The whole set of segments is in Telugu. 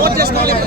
ಮಾಡ್ಬೇಕು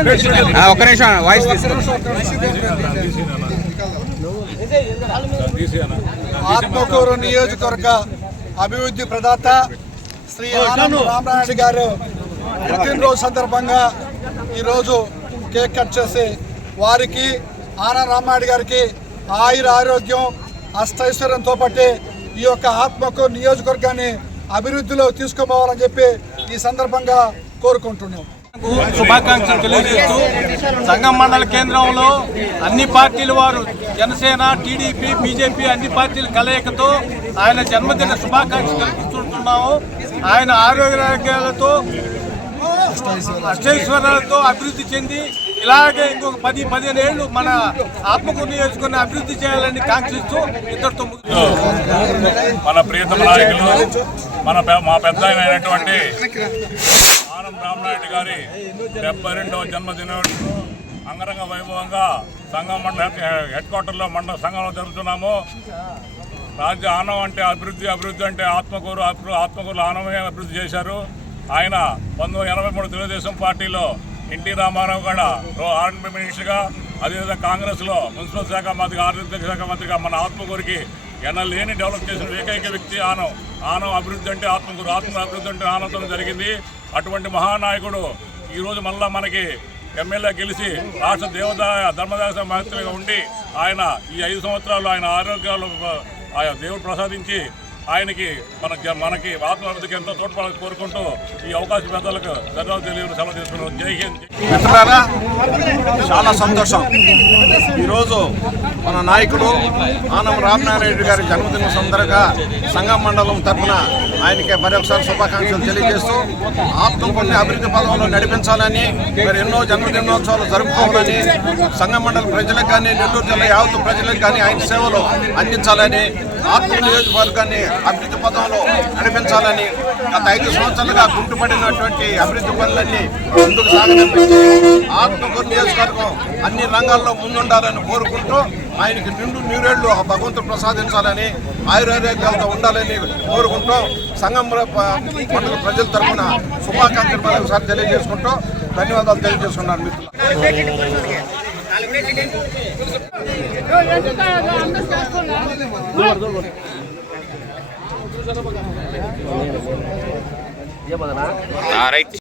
ఒక్క నిమిషం వాయిస్ తీసుకో. ఆత్మకూరు నియోజకవర్గ అభివృద్ధి ప్రదాత శ్రీ ఆనంద్ రామనాయుడు గారు పుట్టినరోజు సందర్భంగా ఈరోజు కేక్ కట్ చేసి వారికి ఆనంద్ రామనాయుడు గారికి ఆయుర ఆరోగ్యం అష్టైశ్వర్యంతో పట్టి ఈ యొక్క ఆత్మకూరు నియోజకవర్గాన్ని అభివృద్ధిలో తీసుకుపోవాలని చెప్పి ఈ సందర్భంగా కోరుకుంటున్నాం. శుభాకాంక్షలు తెలియజేస్తూ సంఘం మండల కేంద్రంలో అన్ని పార్టీల వారు జనసేన టీడీపీ బీజేపీ అన్ని పార్టీల కలయికతో ఆయన జన్మదిన శుభాకాంక్షలు తెలుపుతుంటున్నాము. ఆయన ఆరోగ్యాలతో అష్టైశ్వర్యాలతో అభివృద్ధి చెంది ఇలాగే ఇంకొక పది పదిహేను ఏళ్ళు మన ఆత్మకు నియోజకవర్గాన్ని అభివృద్ధి చేయాలని కాంక్షిస్తూ ఇద్దరితో మన ప్రియతమ నాయకులు మన మా పెద్ద అయినటువంటి ఆనం రామనాయుడు గారి డెబ్బై రెండవ జన్మదిన. అంగరంగ వైభవంగా సంఘం మండల హెడ్ క్వార్టర్లో మండల సంఘంలో జరుగుతున్నాము. రాజ్య ఆనం అంటే అభివృద్ధి అభివృద్ధి అంటే ఆత్మకూరు ఆత్మకూరు ఆనవమే అభివృద్ధి చేశారు. ఆయన పంతొమ్మిది ఎనభై మూడు తెలుగుదేశం పార్టీలో ఎన్టీ రామారావు కూడా ఆర్ఎన్బి మినిస్టర్గా అదేవిధంగా కాంగ్రెస్లో మున్సిపల్ శాఖ మంత్రిగా ఆర్థిక శాఖ మంత్రిగా మన ఆత్మకూరికి ఎనలేని డెవలప్ చేసిన ఏకైక వ్యక్తి ఆనం. ఆనం అభివృద్ధి అంటే ఆత్మకూరు ఆత్మ అభివృద్ధి అంటే ఆనందం జరిగింది. అటువంటి మహానాయకుడు ఈరోజు మళ్ళా మనకి ఎమ్మెల్యే గెలిచి రాష్ట్ర దేవదాయ ధర్మదాస మంత్రిగా ఉండి ఆయన ఈ ఐదు సంవత్సరాలు ఆయన ఆరోగ్యాలు ఆయన దేవుడు ప్రసాదించి ఆయనకి మన మనకి ఆత్మహత్యకి ఎంతో తోడ్పడాలని కోరుకుంటూ ఈ అవకాశం పెద్దలకు ధన్యవాదాలు తెలియని సెలవు తీసుకున్నాం. జై హింద్. మిత్రులారా చాలా సంతోషం. ఈరోజు మన నాయకుడు ఆనం రామనారాయణ గారి జన్మదిన సందర్భంగా సంఘం మండలం తరఫున ఆయనకి మరొకసారి శుభాకాంక్షలు తెలియజేస్తూ ఆత్మకుని అభివృద్ధి పదంలో నడిపించాలని మరి ఎన్నో జన్మదినోత్సవాలు జరుపుకోవాలని సంఘం మండల ప్రజలకు కానీ నెల్లూరు జిల్లా యావత్ ప్రజలకు కానీ ఆయన సేవలు అందించాలని ఆత్మ నియోజకవర్గాన్ని అభివృద్ధి పదంలో నడిపించాలని గత ఐదు సంవత్సరాలుగా కుంటుపడినటువంటి అభివృద్ధి పనులన్నీ ముందుకు సాగనంపించి ఆత్మకూరు నియోజకవర్గం అన్ని రంగాల్లో ముందుండాలని కోరుకుంటూ ఆయనకి నిండు నీరేళ్ళు ఆ భగవంతుడు ప్రసాదించాలని ఆయురారోగ్యాలతో ఉండాలని కోరుకుంటూ సంఘం ప్రజల తరఫున శుభాకాంక్షలు మరొకసారి తెలియజేసుకుంటూ ధన్యవాదాలు తెలియజేసుకున్నాను మిత్రులు రైట్